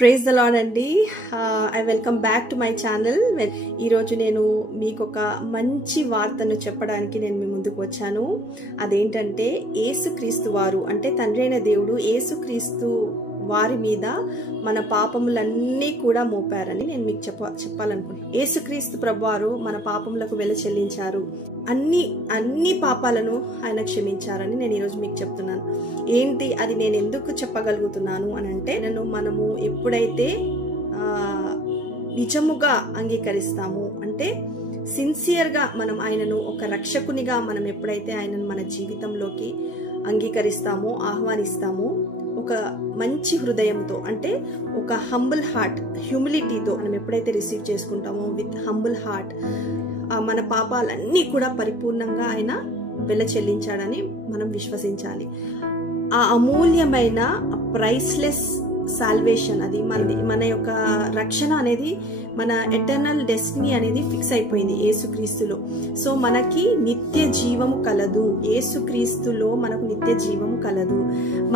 Praise the lord అండి. I welcome back to my channel. ఈరోజు నేను మీకు ఒక మంచి వార్తను చెప్పడానికి నేను మీ ముందుకు వచ్చాను. అదేంటంటే యేసుక్రీస్తు వారు అంటే తండ్రి అయిన దేవుడు యేసుక్రీస్తు వారి మీద మన పాపములన్నీ కూడా మోపారని నేను మీకు చెప్పాలనుకుంటున్నాను. యేసుక్రీస్తు ప్రభువారు మన పాపములకు వెల చెల్లించారు. అన్ని పాపాలను ఆయన క్షమించారని నేను ఈరోజు మీకు చెప్తున్నాను. ఏంటి అది నేను ఎందుకు చెప్పగలుగుతున్నాను అని అంటే, మనము ఎప్పుడైతే నిజముగా అంగీకరిస్తాము అంటే సిన్సియర్గా మనం ఆయనను ఒక రక్షకునిగా మనం ఎప్పుడైతే ఆయనను మన జీవితంలోకి అంగీకరిస్తామో ఆహ్వానిస్తామో, ఒక మంచి హృదయంతో అంటే ఒక హంబుల్ హార్ట్ హ్యూమిలిటీతో మనం ఎప్పుడైతే రిసీవ్ చేసుకుంటామో విత్ హంబుల్ హార్ట్, మన పాపాలన్నీ కూడా పరిపూర్ణంగా ఆయన వెల చెల్లించాడని మనం విశ్వసించాలి. ఆ అమూల్యమైన ప్రైస్లెస్ సాల్వేషన్, అది మన యొక్క రక్షణ అనేది, మన ఎటర్నల్ డెస్టినీ అనేది ఫిక్స్ అయిపోయింది యేసుక్రీస్తులో. సో మనకి నిత్య జీవము కలదు. యేసుక్రీస్తులో మనకు నిత్య జీవము కలదు.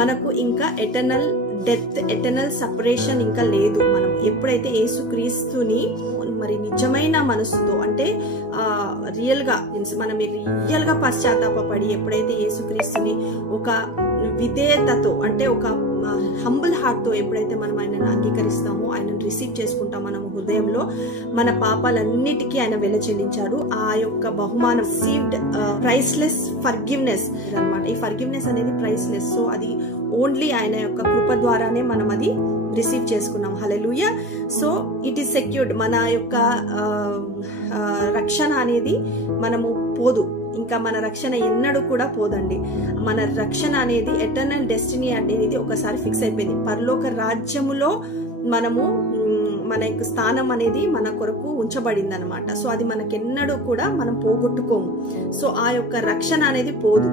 మనకు ఇంకా ఎటర్నల్ డెత్, ఎటర్నల్ సపరేషన్ ఇంకా లేదు. మనం ఎప్పుడైతే యేసుక్రీస్తుని మరి నిజమైన మనసుతో అంటే రియల్ గా పశ్చాత్తాపడి ఎప్పుడైతే యేసుక్రీస్తుని ఒక విధేయతతో అంటే ఒక హంబుల్ హార్ట్ తో ఎప్పుడైతే మనం ఆయనను అంగీకరిస్తామో, ఆయనను రిసీవ్ చేసుకుంటాం మనం హృదయంలో, మన పాపాలన్నిటికీ ఆయన వెల చెల్లించాడు. ఆ యొక్క బహుమానం రిసీవ్డ్ ప్రైస్లెస్ ఫర్గివ్నెస్ అన్నమాట. ఈ ఫర్గివ్నెస్ అనేది ప్రైస్లెస్. సో అది ఓన్లీ ఆయన యొక్క కృప ద్వారానే మనం అది రిసీవ్ చేసుకున్నాం. Hallelujah. So it is secured. మన యొక్క రక్షణ అనేది మనము పోదు, ఇంకా మన రక్షణ ఎన్నడూ కూడా పోదండి. మన రక్షణ అనేది ఎటర్నల్ డెస్టినీ అనేది ఒకసారి ఫిక్స్ అయిపోయింది. పరలోక రాజ్యములో మన యొక్క స్థానం అనేది మన కొరకు ఉంచబడింది అనమాట. సో అది మనకెన్నడూ కూడా మనం పోగొట్టుకోము. సో ఆ యొక్క రక్షణ అనేది పోదు,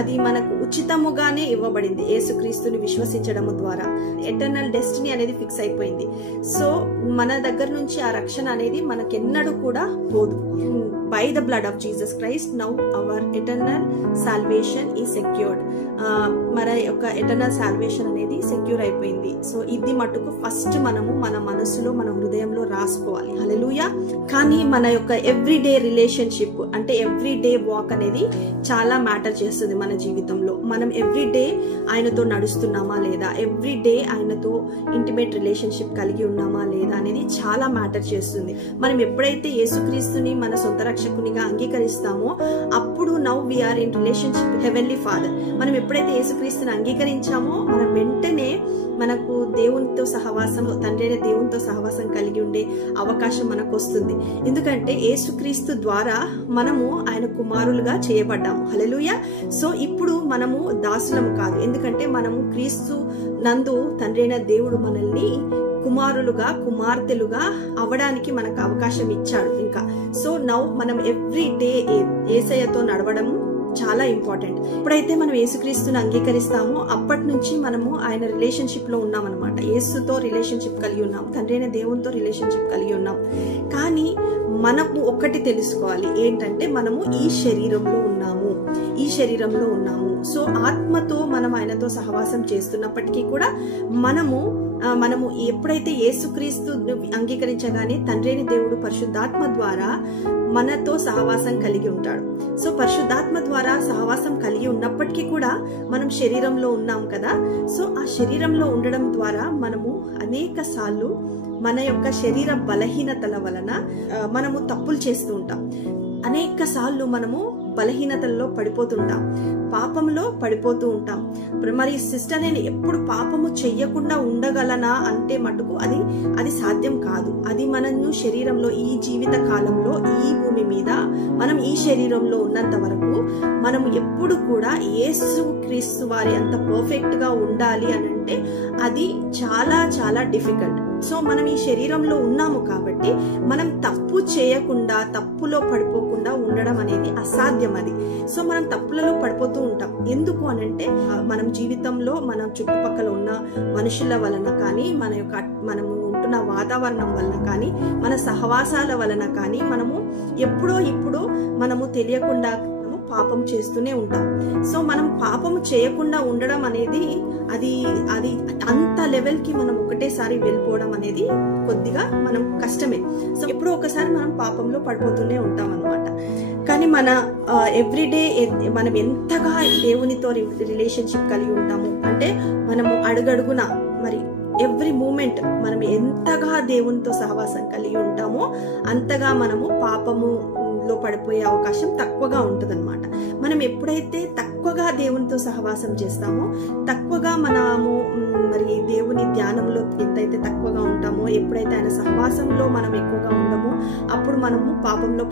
అది మనకు ఉచితముగానే ఇవ్వబడింది యేసుక్రీస్తుని విశ్వసించడం ద్వారా. ఎటర్నల్ డెస్టినీ అనేది ఫిక్స్ అయిపోయింది. సో మన దగ్గర నుంచి ఆ రక్షణ అనేది మనకెన్నడూ కూడా పోదు. By the blood of Jesus Christ now our eternal salvation ఈ సెక్యూర్డ్. మన యొక్క ఎటర్నల్ సాల్వేషన్ అనేది సెక్యూర్ అయిపోయింది. సో ఇది మటుకు ఫస్ట్ మనము మన మనసులో, మన హృదయంలో రాసుకోవాలి. హల్లెలూయా. కానీ మన యొక్క ఎవ్రీడే రిలేషన్షిప్ అంటే ఎవ్రీడే వాక్ అనేది చాలా మ్యాటర్ చేస్తుంది మన జీవితంలో. మనం ఎవ్రీడే ఆయనతో నడుస్తున్నామా లేదా, ఎవ్రీడే ఆయనతో ఇంటిమేట్ రిలేషన్షిప్ కలిగి ఉన్నామా లేదా అనేది చాలా మ్యాటర్ చేస్తుంది. మనం ఎప్పుడైతే యేసుక్రీస్తుని మన సొంత రక్షకునిగా అంగీకరిస్తామో అప్పుడు now we are in relationship with heavenly father. మనం ఎప్పుడైతే యేసుక్రీస్తుని అంగీకరించామో మనం వెంటనే మనకు దేవునితో సహవాసం, తండ్రి అయిన దేవునితో సహవాసం కలిగి ఉండే అవకాశం మనకు వస్తుంది. ఎందుకంటే యేసుక్రీస్తు ద్వారా మనము ఆయన కుమారులుగా చేయబడ్డాము. హల్లెలూయా. సో ఇప్పుడు మనము దాసులము కాదు, ఎందుకంటే మనము క్రీస్తు నందు తండ్రి అయిన దేవుడు మనల్ని కుమారులుగా, కుమార్తెలుగా అవడానికి మనకు అవకాశం ఇచ్చాడు ఇంకా. సో నౌ మనం ఎవ్రీ డే యేసయ్యతో నడవడం చాలా ఇంపార్టెంట్. ఎప్పుడైతే మనం యేసుక్రీస్తుని అంగీకరిస్తామో అప్పటి నుంచి మనము ఆయన రిలేషన్షిప్ లో ఉన్నాం అనమాట. యేసుతో రిలేషన్షిప్ కలిగి ఉన్నాం, తండ్రి అయిన దేవునితో రిలేషన్షిప్ కలిగి ఉన్నాం. కానీ మనము ఒక్కటి తెలుసుకోవాలి, ఏంటంటే మనము ఈ శరీరంలో ఉన్నాము. సో ఆత్మతో మనం ఆయనతో సహవాసం చేస్తున్నప్పటికీ కూడా మనము ఎప్పుడైతే యేసుక్రీస్తు అంగీకరించగానే తండ్రి అయిన దేవుడు పరిశుద్ధాత్మ ద్వారా మనతో సహవాసం కలిగి ఉంటాడు. సో పరిశుద్ధాత్మ ద్వారా సహవాసం కలిగి ఉన్నప్పటికీ కూడా మనం శరీరంలో ఉన్నాం కదా. సో ఆ శరీరంలో ఉండడం ద్వారా మనము అనేక సార్లు మన యొక్క శరీర బలహీనతల వలన మనము తప్పులు చేస్తూ ఉంటాం. అనేక సార్లు మనము బలహీనతల్లో పడిపోతుంటాం, పాపంలో పడిపోతూ ఉంటాం. మరి సిస్టర్, నేను ఎప్పుడు పాపము చెయ్యకుండా ఉండగలనా అంటే మటుకు అది సాధ్యం కాదు. అది మనము శరీరంలో, ఈ జీవిత కాలంలో, ఈ భూమి మీద మనం ఈ శరీరంలో ఉన్నంత వరకు మనము ఎప్పుడు కూడా యేసుక్రీస్తు వారి అంత పర్ఫెక్ట్ గా ఉండాలి అని అంటే అది చాలా చాలా డిఫికల్ట్. సో మనం ఈ శరీరంలో ఉన్నాము కాబట్టి మనం తప్పు చేయకుండా, తప్పులో పడిపోకుండా ఉండడం అనేది అసాధ్యం అది. సో మనం తప్పులలో పడిపోతూ ఉంటాం. ఎందుకు అనంటే మనం జీవితంలో మన చుట్టుపక్కల ఉన్న మనుషుల వలన కానీ, మనము ఉంటున్న వాతావరణం వలన కానీ, మన సహవాసాల వలన కానీ మనము ఎప్పుడో మనము తెలియకుండా పాపం చేస్తూనే ఉంటాం. సో మనం పాపం చేయకుండా ఉండడం అనేది అది అంత లెవెల్ కి మనం ఒకటేసారి వెళ్ళిపోవడం అనేది కొద్దిగా మనం కష్టమే. సో ఎప్పుడో ఒకసారి మనం పాపంలో పడిపోతూనే ఉంటాం అన్నమాట. కానీ మన ఎవ్రీడే మనం ఎంతగా దేవునితో రిలేషన్షిప్ కలిగి ఉంటాము అంటే మనము అడుగడుగున మరి ఎవ్రీ మూమెంట్ మనం ఎంతగా దేవునితో సహవాసం కలిగి ఉంటామో అంతగా మనము పాపములో పడిపోయే అవకాశం తక్కువగా ఉంటుందన్నమాట. మనం ఎప్పుడైతే తక్కువగా దేవునితో సహవాసం చేస్తామో, తక్కువగా మనము మరి దేవుని ధ్యానంలో ఎంతైతే తక్కువగా ఉంటామో, ఎప్పుడైతే ఆయన సహవాసంలో మనం ఎక్కువగా ఉండమో అప్పుడు మనము పాపంలో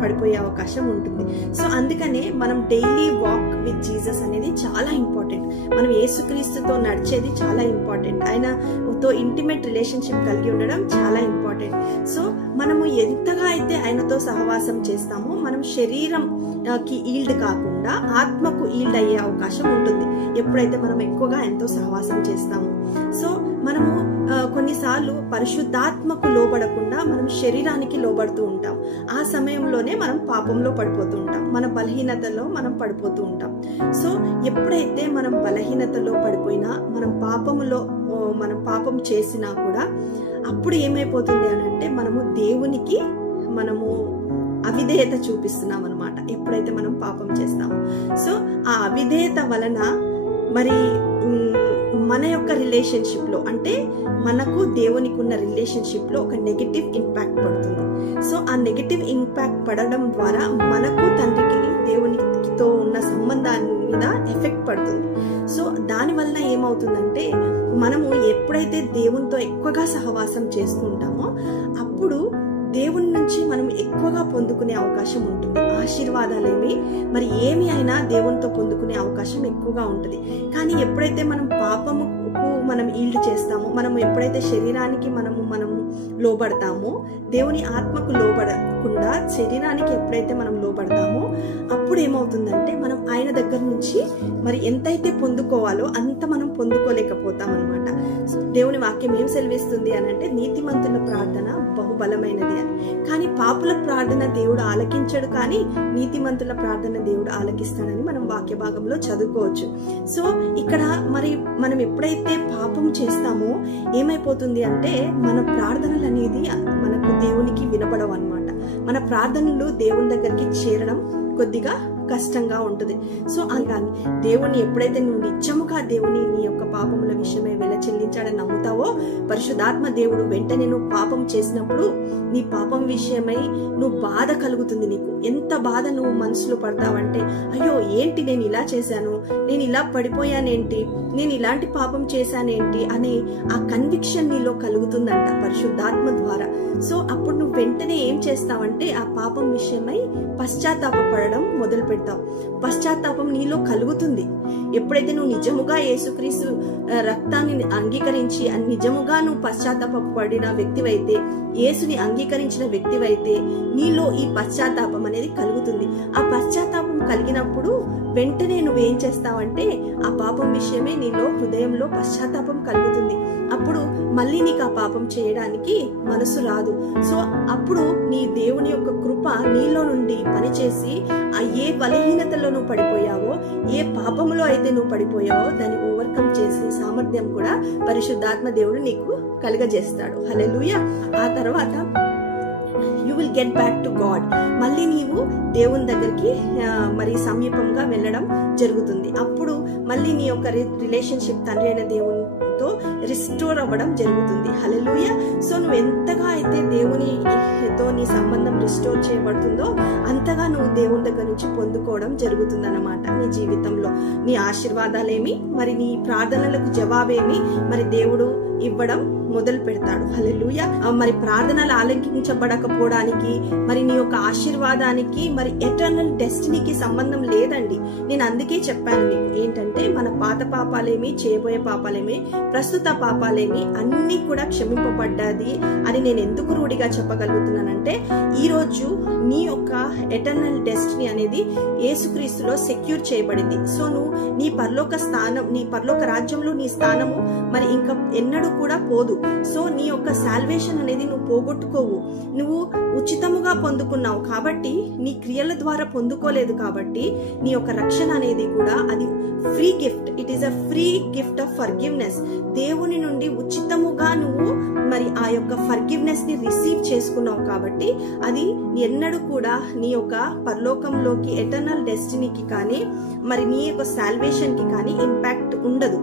పడిపోయే అవకాశం ఉంటుంది. సో అందుకనే మనం డైలీ వాక్ విత్ జీసస్ అనేది చాలా ఇంపార్టెంట్. మనం యేసుక్రీస్తుతో నడిచేది చాలా ఇంపార్టెంట్. ఆయనతో ఇంటిమేట్ రిలేషన్షిప్ కలిగి ఉండడం చాలా ఇంపార్టెంట్. సో మనము ఎంతగా అయితే ఆయనతో సహవాసం చేస్తామో మనం శరీరంకి ఈల్డ్ కాకుండా ఆత్మకు ఈల్డ్ అయ్యే అవకాశం ఉంటుంది ఎప్పుడైతే మనం ఎక్కువగా ఆయనతో సహవాసం చేస్తామో. సో మనము కొన్నిసార్లు పరిశుద్ధాత్మకు లోబడకుండా మనం శరీరానికి లోబడుతూ ఉంటాం. ఆ సమయంలోనే మనం పాపంలో పడిపోతూ ఉంటాం, మన బలహీనతలో మనం పడిపోతూ ఉంటాం. సో ఎప్పుడైతే మనం బలహీనతలో పడిపోయినా, మనం పాపం చేసినా కూడా అప్పుడు ఏమైపోతుంది అని అంటే మనము దేవునికి మనము అవిధేయత చూపిస్తున్నాం అనమాట ఎప్పుడైతే మనం పాపం చేస్తామో. సో ఆ అవిధేయత వలన మరి మన యొక్క రిలేషన్షిప్ లో అంటే మనకు దేవునికి ఉన్న రిలేషన్షిప్ లో ఒక నెగటివ్ ఇంపాక్ట్ పడుతుంది. సో ఆ నెగటివ్ ఇంపాక్ట్ పడడం ద్వారా మనకు తండ్రికి దేవునితో ఉన్న సంబంధాన్ని మీద ఎఫెక్ట్ పడుతుంది. సో దాని వలన ఏమవుతుందంటే మనము ఎప్పుడైతే దేవునితో ఎక్కువగా సహవాసం చేస్తుంటామో అప్పుడు దేవుని నుంచి మనం ఎక్కువగా పొందుకునే అవకాశం ఉంటుంది. ఆశీర్వాదాలేమి మరి ఏమి అయినా దేవునితో పొందుకునే అవకాశం ఎక్కువగా ఉంటుంది. కానీ ఎప్పుడైతే మనం పాపముకు మనం ఈల్డ్ చేస్తామో, మనం ఎప్పుడైతే శరీరానికి మనము లోబడతామో, దేవుని ఆత్మకు లోబడకుండా శరీరానికి ఎప్పుడైతే మనం లోబడతామో అప్పుడు ఏమవుతుందంటే మనం ఆయన దగ్గర నుంచి మరి ఎంతైతే పొందుకోవాలో అంత మనం పొందుకోలేకపోతాం అనమాట. దేవుని వాక్యం ఏం సెలవిస్తుంది అని అంటే నీతిమంతుల ప్రార్థన బహుబలమైనది అని. కానీ పాపుల ప్రార్థన దేవుడు ఆలకించడు, కానీ నీతిమంతుల ప్రార్థన దేవుడు ఆలకిస్తాడని మనం వాక్య భాగంలో చదువుకోవచ్చు. సో ఇక్కడ మరి మనం ఎప్పుడైతే పాపం చేస్తామో ఏమైపోతుంది అంటే మన ప్రార్థనలు అనేది మనకు దేవునికి వినపడవు అన్నమాట. మన ప్రార్థనలు దేవుని దగ్గరికి చేరడం కొద్దిగా కష్టంగా ఉంటుంది. సో అందుకని దేవుని ఎప్పుడైతే నువ్వు నిజముగా దేవుని నీ యొక్క పాపముల విషయమై వెల చెల్లించాడని నమ్ముతావో, పరిశుద్ధాత్మ దేవుడు వెంటనే నువ్వు పాపం చేసినప్పుడు నీ పాపం విషయమై నువ్వు బాధ కలుగుతుంది. నీకు ఎంత బాధ నువ్వు మనసులో పడతావంటే, అయ్యో ఏంటి నేను ఇలా చేశాను, నేను ఇలా పడిపోయానేంటి, నేను ఇలాంటి పాపం చేశానేంటి అనే ఆ కన్విక్షన్ నీలో కలుగుతుందంట పరిశుద్ధాత్మ ద్వారా. సో అప్పుడు నువ్వు వెంటనే ఏం చేస్తావంటే ఆ పాపం విషయమై పశ్చాత్తాపడడం మొదలు పెడతావు. పశ్చాత్తాపం నీలో కలుగుతుంది ఎప్పుడైతే నువ్వు నిజముగా యేసుక్రీస్తు రక్తాన్ని అంగీకరించి నిజముగా నువ్వు పశ్చాత్తాపడిన వ్యక్తివైతే, యేసుని అంగీకరించిన వ్యక్తివైతే నీలో ఈ పశ్చాత్తాపం అనేది కలుగుతుంది. ఆ పశ్చాత్తాపం కలిగినప్పుడు వెంటనే నువ్వేం చేస్తావంటే ఆ పాపం విషయమే నీలో హృదయంలో పశ్చాత్తాపం కలుగుతుంది. అప్పుడు మళ్ళీ నీకు ఆ పాపం చేయడానికి మనసు రాదు. సో అప్పుడు నీ దేవుని యొక్క కృప నీలో నుండి పనిచేసి ఆ ఏ బలహీనతలో నువ్వు పడిపోయావో, ఏ పాపంలో అయితే నువ్వు పడిపోయావో దాన్ని ఓవర్కమ్ చేసే సామర్థ్యం కూడా పరిశుద్ధాత్మ దేవుడు నీకు కలుగజేస్తాడు. హల్లెలూయా. ఆ తర్వాత you will get back to God. మళ్ళీ నీవు దేవుని దగ్గరికి మరి సమీపంగా వెళ్ళడం జరుగుతుంది. అప్పుడు మళ్ళీ నీ యొక్క రిలేషన్షిప్ తండ్రి అయిన దేవునితో రిస్టోర్ అవ్వడం జరుగుతుంది. హల్లెలూయా. సో నువ్వు ఎంతగా అయితే దేవునితో నీ సంబంధం రిస్టోర్ చేయబడుతుందో అంతగా నువ్వు దేవుని దగ్గర నుంచి పొందుకోవడం జరుగుతుంది అన్నమాట. నీ జీవితంలో నీ ఆశీర్వాదాలేమి మరి నీ ప్రార్థనలకు జవాబేమి మరి దేవుడు ఇవ్వడం మొదలు పెడతాడు. హల్లెలూయా. మరి ప్రార్థనలు ఆలకించబడకపోవడానికి మరి నీ యొక్క ఆశీర్వాదానికి మరి ఎటర్నల్ డెస్టినీకి సంబంధం లేదండి. నేను అందుకే చెప్పాను మీకు ఏంటంటే మన పాత పాపాలేమి, చేయబోయే పాపాలేమి, ప్రస్తుత పాపాలేమి అన్ని కూడా క్షమింపబడ్డది అని నేను ఎందుకు రూఢిగా చెప్పగలుగుతున్నానంటే ఈ రోజు నీ యొక్క ఎటర్నల్ డెస్టినీ అనేది యేసుక్రీస్తులో సెక్యూర్ చేయబడింది. సో నువ్వు నీ పరలోక స్థానం, నీ పరలోక రాజ్యంలో నీ స్థానము మరి ఇంకా ఎన్నడూ కూడా పోదు. సో నీ యొక్క సాల్వేషన్ అనేది నువ్వు పోగొట్టుకోవు. నువ్వు ఉచితముగా పొందుకున్నావు కాబట్టి, నీ క్రియల ద్వారా పొందుకోలేదు కాబట్టి నీ యొక్క రక్షణ అనేది కూడా అది free gift. It is a free gift of forgiveness. దేవుని నుండి ఉచితముగా నువ్వు మరి ఆ యొక్క ఫర్గివ్నెస్ ని రిసీవ్ చేసుకున్నావు కాబట్టి అది ఎన్నడూ కూడా నీ యొక్క పరలోకంలోకి ఎటర్నల్ డెస్టినీకి కానీ మరి నీ యొక్క సాల్వేషన్ కి కానీ ఇంపాక్ట్ ఉండదు.